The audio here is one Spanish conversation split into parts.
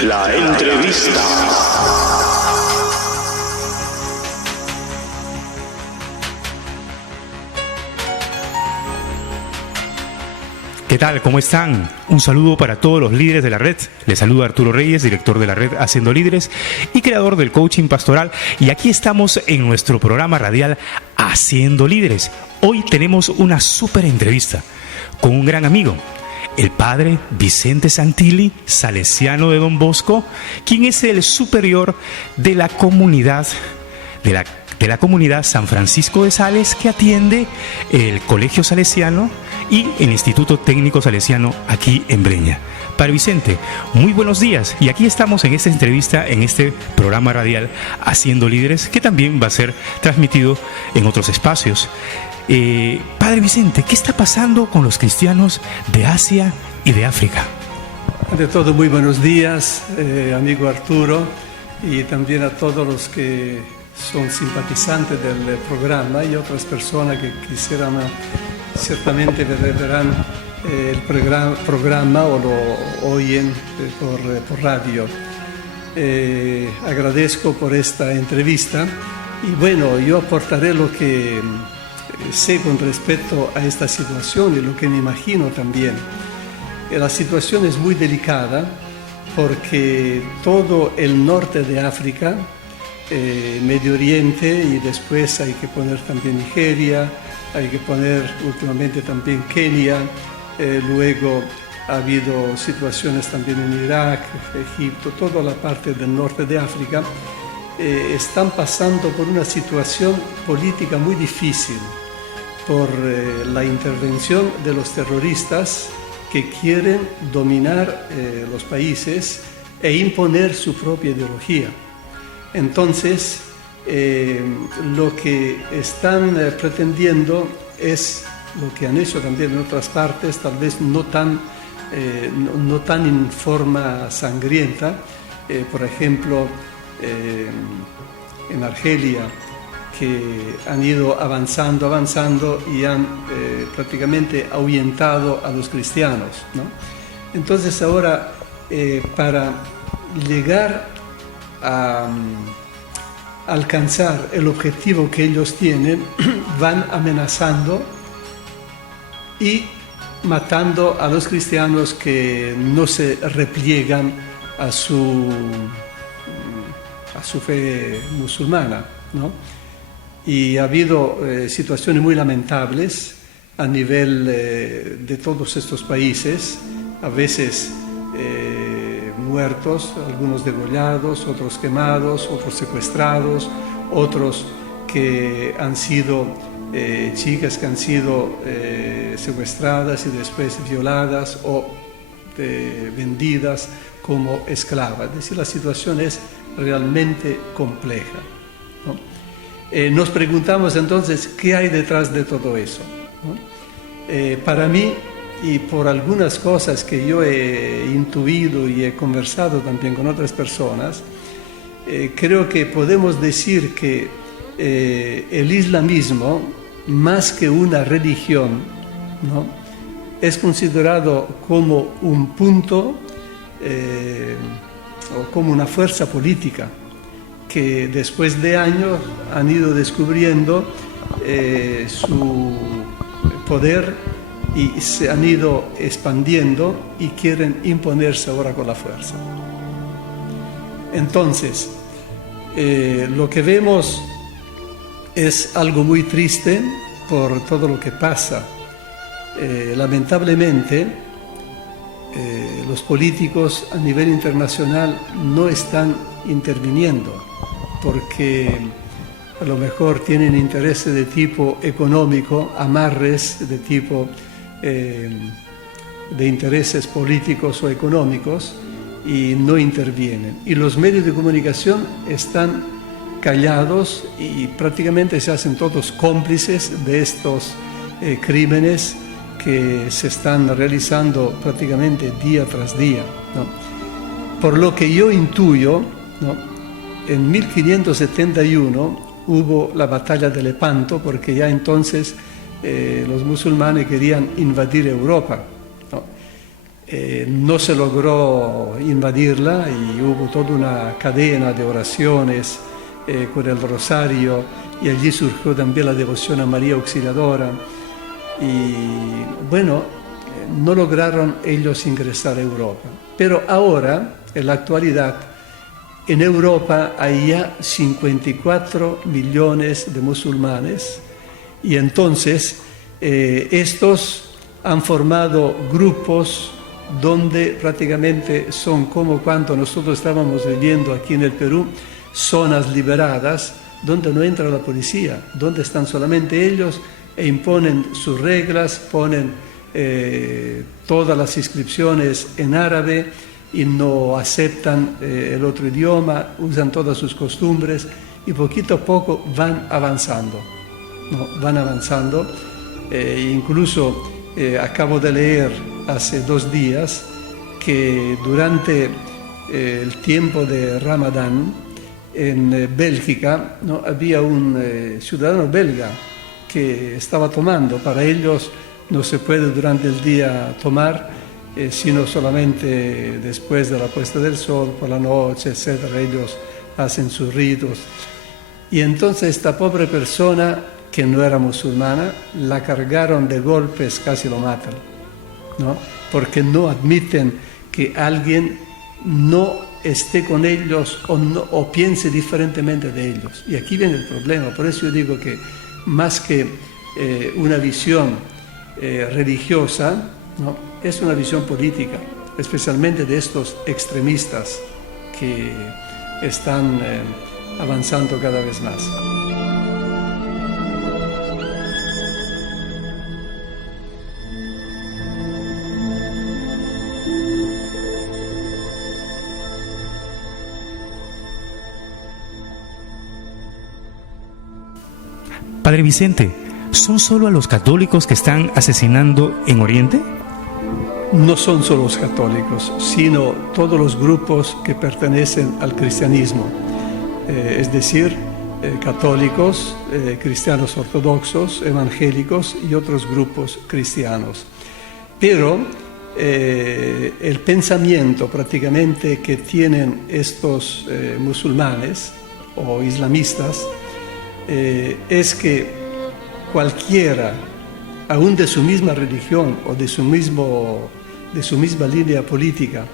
La entrevista. ¿Qué tal? ¿Cómo están? Un saludo para todos los líderes de la red. Les saluda Arturo Reyes, director de la red Haciendo Líderes y creador del coaching pastoral. Y aquí estamos en nuestro programa radial Haciendo Líderes. Hoy tenemos una súper entrevista con un gran amigo, el padre Vicente Santilli, salesiano de Don Bosco, quien es el superior de la comunidad San Francisco de Sales, que atiende el Colegio Salesiano y el Instituto Técnico Salesiano aquí en Breña. Padre Vicente, muy buenos días, y aquí estamos en esta entrevista, en este programa radial Haciendo Líderes, que también va a ser transmitido en otros espacios. Padre Vicente, ¿qué está pasando con los cristianos de Asia y de África? Ante todo, muy buenos días, amigo Arturo, y también a todos los que son simpatizantes del programa y otras personas que quisieran, ciertamente verán el programa o lo oyen por radio. Agradezco por esta entrevista y bueno, yo aportaré lo que sé con respecto a esta situación y lo que me imagino también. La situación es muy delicada porque todo el norte de África, Medio Oriente, y después hay que poner también Nigeria, hay que poner últimamente también Kenia, luego ha habido situaciones también en Irak, Egipto, toda la parte del norte de África, están pasando por una situación política muy difícil por la intervención de los terroristas que quieren dominar los países e imponer su propia ideología. Entonces, lo que están pretendiendo es lo que han hecho también en otras partes, tal vez no tan en forma sangrienta. Por ejemplo, en Argelia, que han ido avanzando y han prácticamente ahuyentado a los cristianos, ¿no? Entonces ahora, para llegar a alcanzar el objetivo que ellos tienen, van amenazando y matando a los cristianos que no se repliegan a su fe musulmana, ¿no? Y ha habido situaciones muy lamentables a nivel de todos estos países, a veces muertos, algunos degollados, otros quemados, otros secuestrados, otros que han sido chicas que han sido secuestradas y después violadas o vendidas como esclavas. Es decir, la situación es realmente compleja, ¿no? Nos preguntamos entonces qué hay detrás de todo eso, ¿no? Para mí, y por algunas cosas que yo he intuido y he conversado también con otras personas, creo que podemos decir que el islamismo, más que una religión, ¿no?, es considerado como un punto o como una fuerza política que después de años han ido descubriendo su poder y se han ido expandiendo y quieren imponerse ahora con la fuerza. Entonces, lo que vemos es algo muy triste por todo lo que pasa. Lamentablemente, los políticos a nivel internacional no están interviniendo porque a lo mejor tienen intereses de tipo económico, amarres de tipo de intereses políticos o económicos, y no intervienen. Y los medios de comunicación están callados y prácticamente se hacen todos cómplices de estos crímenes que se están realizando prácticamente día tras día, ¿no? Por lo que yo intuyo, ¿no?, en 1571 hubo la batalla de Lepanto, porque ya entonces los musulmanes querían invadir Europa, ¿no? no se logró invadirla y hubo toda una cadena de oraciones con el rosario, y allí surgió también la devoción a María Auxiliadora. Y bueno, no lograron ellos ingresar a Europa. Pero ahora, en la actualidad, en Europa hay ya 54 millones de musulmanes, y entonces estos han formado grupos donde prácticamente son como cuando nosotros estábamos viviendo aquí en el Perú, zonas liberadas, donde no entra la policía, donde están solamente ellos e imponen sus reglas, ponen todas las inscripciones en árabe y no aceptan el otro idioma, usan todas sus costumbres y poquito a poco van avanzando, ¿no? Van avanzando. Incluso acabo de leer hace 2 días que durante el tiempo de Ramadán en Bélgica, ¿no?, había un ciudadano belga que estaba tomando. Para ellos no se puede durante el día tomar, sino solamente después de la puesta del sol, por la noche, etc. Ellos hacen sus ritos. Y entonces esta pobre persona, que no era musulmana, la cargaron de golpes, casi lo matan, ¿no? Porque no admiten que alguien no esté con ellos o piense diferentemente de ellos. Y aquí viene el problema. Por eso yo digo que más que una visión religiosa, ¿no?, es una visión política, especialmente de estos extremistas que están avanzando cada vez más. Padre Vicente, ¿son solo a los católicos que están asesinando en Oriente? No son solo los católicos, sino todos los grupos que pertenecen al cristianismo, es decir, católicos, cristianos ortodoxos, evangélicos y otros grupos cristianos. Pero el pensamiento prácticamente que tienen estos musulmanes o islamistas es que cualquiera, aún de su misma religión o de su misma línea política,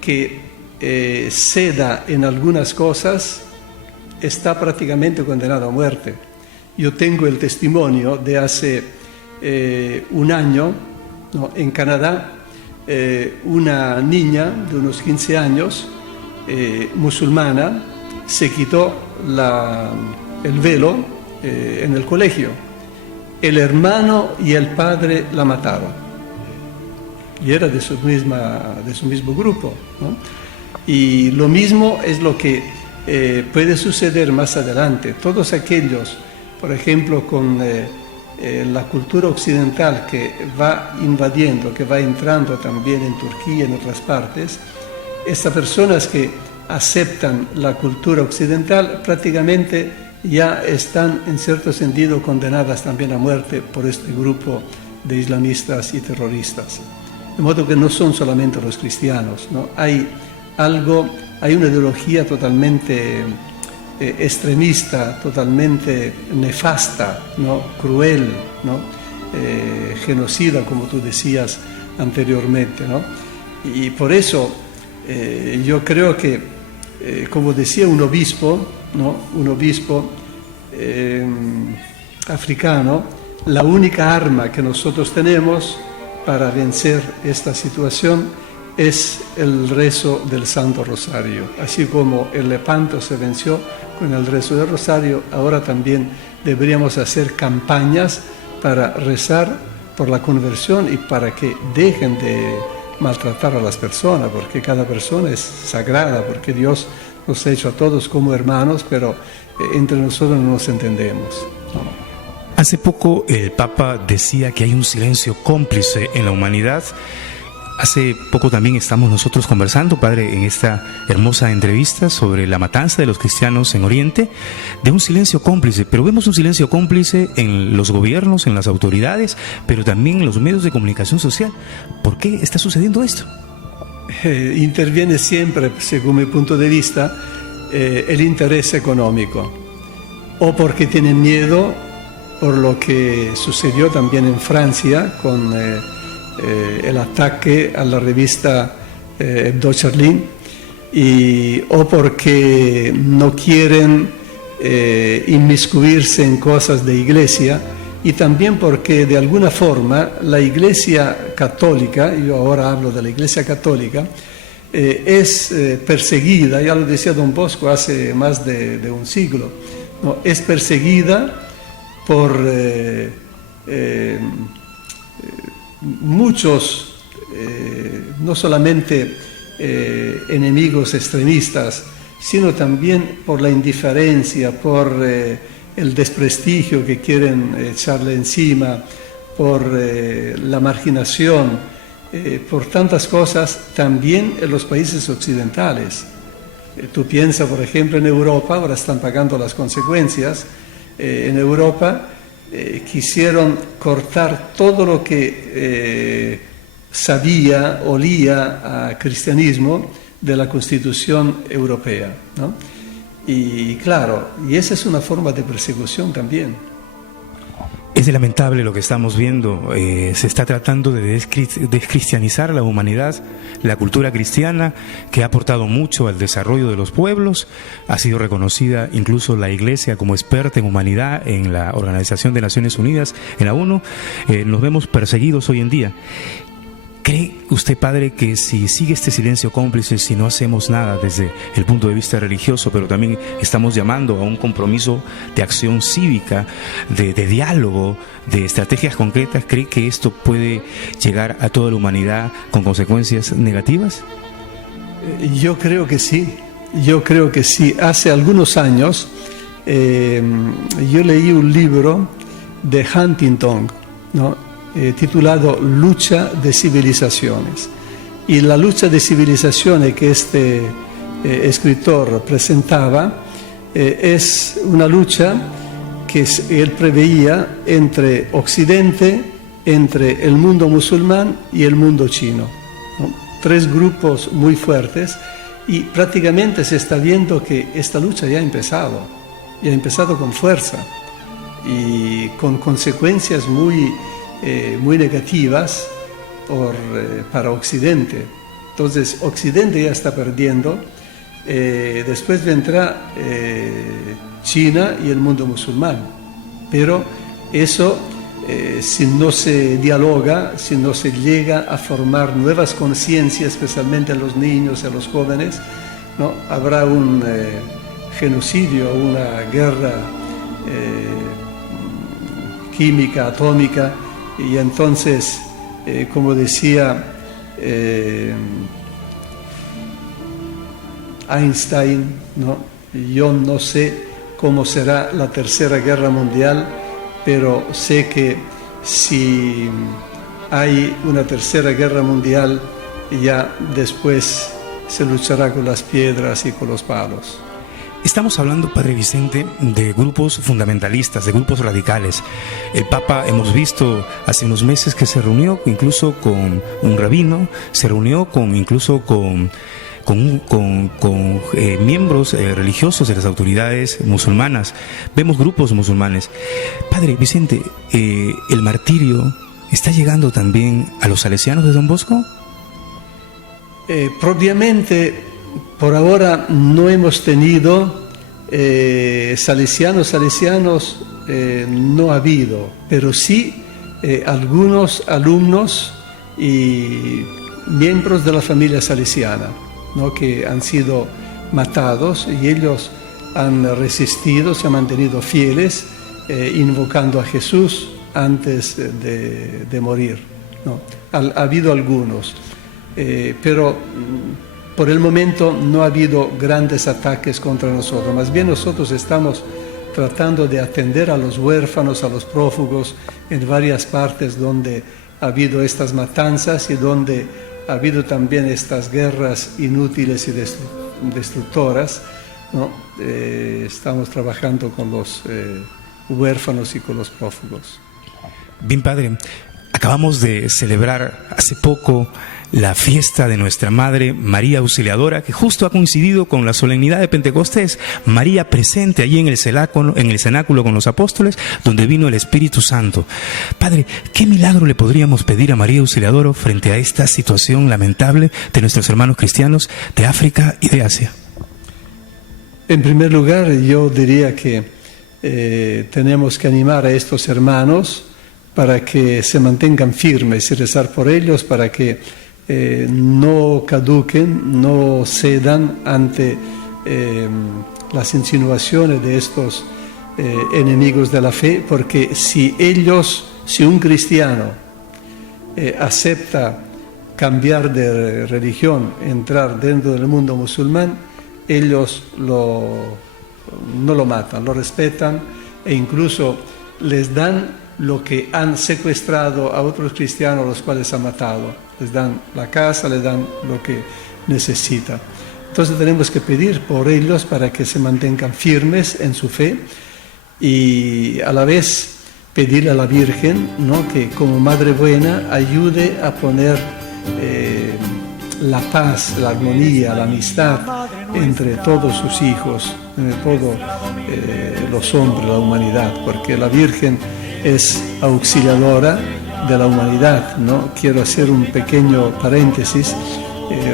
que ceda en algunas cosas, está prácticamente condenado a muerte. Yo tengo el testimonio de hace 1 año, ¿no?, en Canadá, una niña de unos 15 años, musulmana, se quitó el velo en el colegio. El hermano y el padre la mataron. Y era de su mismo grupo, ¿no? Y lo mismo es lo que puede suceder más adelante. Todos aquellos, por ejemplo, con la cultura occidental que va invadiendo, que va entrando también en Turquía y en otras partes, estas personas que aceptan la cultura occidental prácticamente ya están en cierto sentido condenadas también a muerte por este grupo de islamistas y terroristas. De modo que no son solamente los cristianos, ¿no? Hay una ideología totalmente extremista, totalmente nefasta, ¿no?, cruel, ¿no?, genocida, como tú decías anteriormente, ¿no? Y por eso yo creo que, como decía un obispo, ¿no?, un obispo africano, la única arma que nosotros tenemos para vencer esta situación es el rezo del Santo Rosario. Así como el Lepanto se venció con el rezo del Rosario, ahora también deberíamos hacer campañas para rezar por la conversión y para que dejen de maltratar a las personas, porque cada persona es sagrada, porque Dios nos ha hecho a todos como hermanos, pero entre nosotros no nos entendemos, ¿no? Hace poco el Papa decía que hay un silencio cómplice en la humanidad. Hace poco también estamos nosotros conversando, Padre, en esta hermosa entrevista sobre la matanza de los cristianos en Oriente, de un silencio cómplice, pero vemos un silencio cómplice en los gobiernos, en las autoridades, pero también en los medios de comunicación social. ¿Por qué está sucediendo esto? interviene siempre, según mi punto de vista, el interés económico, o porque tienen miedo por lo que sucedió también en Francia con el ataque a la revista Hebdo Charlie, o porque no quieren inmiscuirse en cosas de iglesia, y también porque de alguna forma la Iglesia Católica, yo ahora hablo de la Iglesia Católica, es perseguida, ya lo decía Don Bosco hace más de un siglo, ¿no? Es perseguida por muchos, no solamente enemigos extremistas, sino también por la indiferencia, por el desprestigio que quieren echarle encima, por la marginación, por tantas cosas, también en los países occidentales. Tú piensas, por ejemplo, en Europa, ahora están pagando las consecuencias. En Europa quisieron cortar todo lo que sabía, olía a cristianismo de la Constitución Europea, ¿no? Y claro, y esa es una forma de persecución también. Es lamentable lo que estamos viendo. Se está tratando de descristianizar la humanidad, la cultura cristiana, que ha aportado mucho al desarrollo de los pueblos. Ha sido reconocida incluso la Iglesia como experta en humanidad en la Organización de Naciones Unidas, en la ONU. Nos vemos perseguidos hoy en día. ¿Cree usted, padre, que si sigue este silencio cómplice, si no hacemos nada desde el punto de vista religioso, pero también estamos llamando a un compromiso de acción cívica, de diálogo, de estrategias concretas, cree que esto puede llegar a toda la humanidad con consecuencias negativas? Yo creo que sí, Hace algunos años yo leí un libro de Huntington, ¿no? Titulado Lucha de Civilizaciones. Y la lucha de civilizaciones que este escritor presentaba es una lucha que él preveía entre Occidente, entre el mundo musulmán y el mundo chino, ¿no? Tres grupos muy fuertes, y prácticamente se está viendo que esta lucha ya ha empezado con fuerza y con consecuencias muy negativas para Occidente. Entonces Occidente ya está perdiendo, después vendrá China y el mundo musulmán, pero eso si no se dialoga, si no se llega a formar nuevas conciencias, especialmente a los niños, a los jóvenes, ¿no? Habrá un genocidio, una guerra química, atómica. Y entonces, como decía Einstein, ¿no? Yo no sé cómo será la Tercera Guerra Mundial, pero sé que si hay una Tercera Guerra Mundial, ya después se luchará con las piedras y con los palos. Estamos hablando, Padre Vicente, de grupos fundamentalistas, de grupos radicales. El Papa, hemos visto hace unos meses que se reunió incluso con un rabino, se reunió incluso con miembros religiosos de las autoridades musulmanas. Vemos grupos musulmanes. Padre Vicente, ¿el martirio está llegando también a los salesianos de Don Bosco? Propiamente, por ahora no hemos tenido salesianos, no ha habido, pero sí algunos alumnos y miembros de la familia salesiana, ¿no? Que han sido matados, y ellos han resistido, se han mantenido fieles, invocando a Jesús antes de morir, ¿no? Ha habido algunos, pero por el momento no ha habido grandes ataques contra nosotros. Más bien nosotros estamos tratando de atender a los huérfanos, a los prófugos en varias partes donde ha habido estas matanzas y donde ha habido también estas guerras inútiles y destructoras, ¿no? Estamos trabajando con los huérfanos y con los prófugos. Bien, padre, acabamos de celebrar hace poco la fiesta de nuestra Madre María Auxiliadora, que justo ha coincidido con la solemnidad de Pentecostés, María presente allí en el cenáculo con los apóstoles, donde vino el Espíritu Santo. Padre, ¿qué milagro le podríamos pedir a María Auxiliadora frente a esta situación lamentable de nuestros hermanos cristianos de África y de Asia? En primer lugar, yo diría que tenemos que animar a estos hermanos para que se mantengan firmes y rezar por ellos, para que no caduquen, no cedan ante las insinuaciones de estos enemigos de la fe, porque si un cristiano acepta cambiar de religión, entrar dentro del mundo musulmán, ellos no lo matan, lo respetan e incluso les dan lo que han secuestrado a otros cristianos, los cuales han matado. Les dan la casa, les dan lo que necesitan. Entonces tenemos que pedir por ellos para que se mantengan firmes en su fe y a la vez pedirle a la Virgen, ¿no?, que como Madre buena ayude a poner la paz, la armonía, la amistad entre todos sus hijos, entre todos los hombres, la humanidad, porque la Virgen es auxiliadora de la humanidad, ¿no? Quiero hacer un pequeño paréntesis.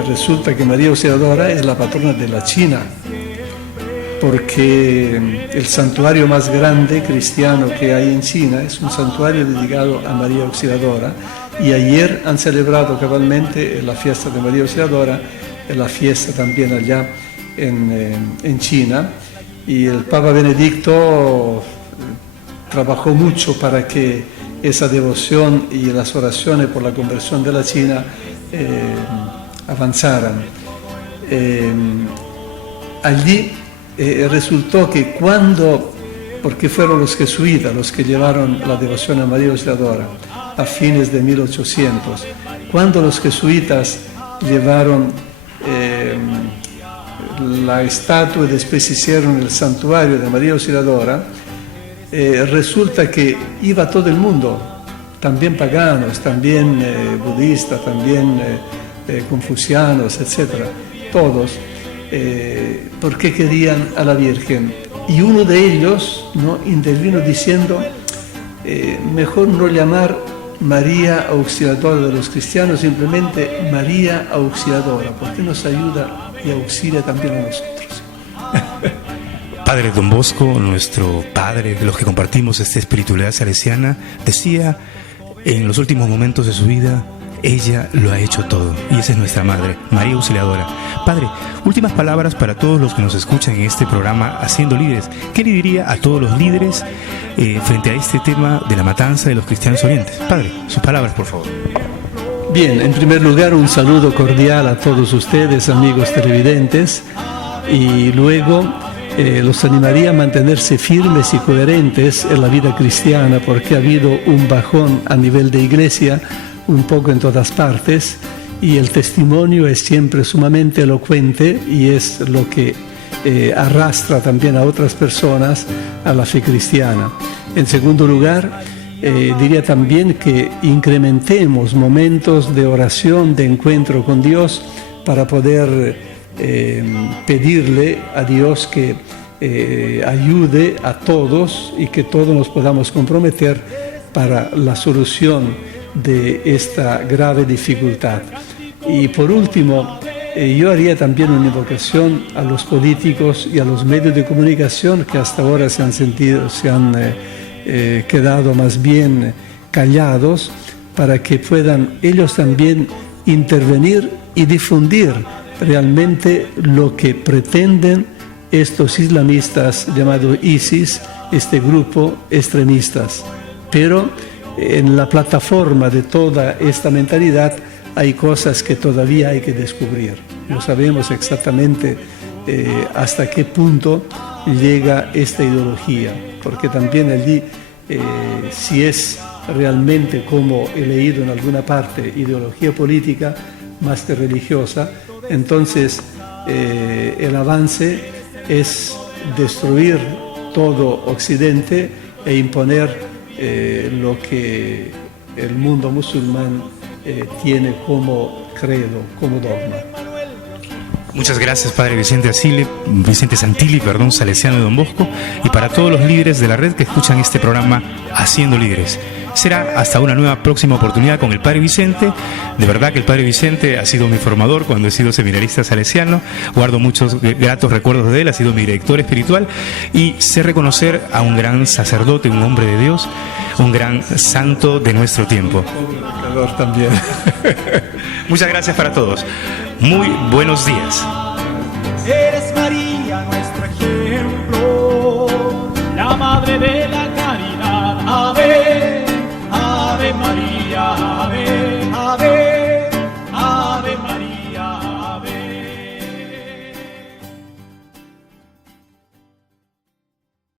Resulta que María Auxiliadora es la patrona de la China, porque el santuario más grande cristiano que hay en China es un santuario dedicado a María Auxiliadora, y ayer han celebrado cabalmente la fiesta de María Auxiliadora, la fiesta también allá en China, y el Papa Benedicto trabajó mucho para que esa devoción y las oraciones por la conversión de la China avanzaran. Allí resultó que porque fueron los jesuitas los que llevaron la devoción a María Auxiliadora a fines de 1800, cuando los jesuitas llevaron la estatua y después hicieron el santuario de María Auxiliadora, resulta que iba todo el mundo, también paganos, también budistas, también confucianos, etc. Todos, porque querían a la Virgen. Y uno de ellos, ¿no?, intervino diciendo, mejor no llamar María Auxiliadora de los cristianos, simplemente María Auxiliadora, porque nos ayuda y auxilia también a nosotros. Padre Don Bosco, nuestro padre, de los que compartimos esta espiritualidad salesiana, decía en los últimos momentos de su vida, ella lo ha hecho todo, y esa es nuestra Madre, María Auxiliadora. Padre, últimas palabras para todos los que nos escuchan en este programa Haciendo Líderes. ¿Qué le diría a todos los líderes frente a este tema de la matanza de los cristianos orientes? Padre, sus palabras, por favor. Bien, en primer lugar, un saludo cordial a todos ustedes, amigos televidentes, y luego los animaría a mantenerse firmes y coherentes en la vida cristiana, porque ha habido un bajón a nivel de iglesia, un poco en todas partes, y el testimonio es siempre sumamente elocuente y es lo que arrastra también a otras personas a la fe cristiana. En segundo lugar, diría también que incrementemos momentos de oración, de encuentro con Dios, para poder pedirle a Dios que ayude a todos y que todos nos podamos comprometer para la solución de esta grave dificultad. Y por último, yo haría también una invocación a los políticos y a los medios de comunicación que hasta ahora se han quedado más bien callados, para que puedan ellos también intervenir y difundir realmente lo que pretenden estos islamistas llamados ISIS, este grupo extremistas. Pero en la plataforma de toda esta mentalidad hay cosas que todavía hay que descubrir. No sabemos exactamente hasta qué punto llega esta ideología, porque también allí, si es realmente, como he leído en alguna parte, ideología política más que religiosa, entonces el avance es destruir todo Occidente e imponer lo que el mundo musulmán tiene como credo, como dogma. Muchas gracias, Padre Vicente Santilli, salesiano de Don Bosco, y para todos los líderes de la red que escuchan este programa Haciendo Líderes. Será hasta una nueva próxima oportunidad con el Padre Vicente. De verdad que el Padre Vicente ha sido mi formador cuando he sido seminarista salesiano. Guardo muchos gratos recuerdos de él, ha sido mi director espiritual y sé reconocer a un gran sacerdote, un hombre de Dios, un gran santo de nuestro tiempo. También. Muchas gracias para todos. Muy buenos días. Eres María, nuestro ejemplo, la madre de la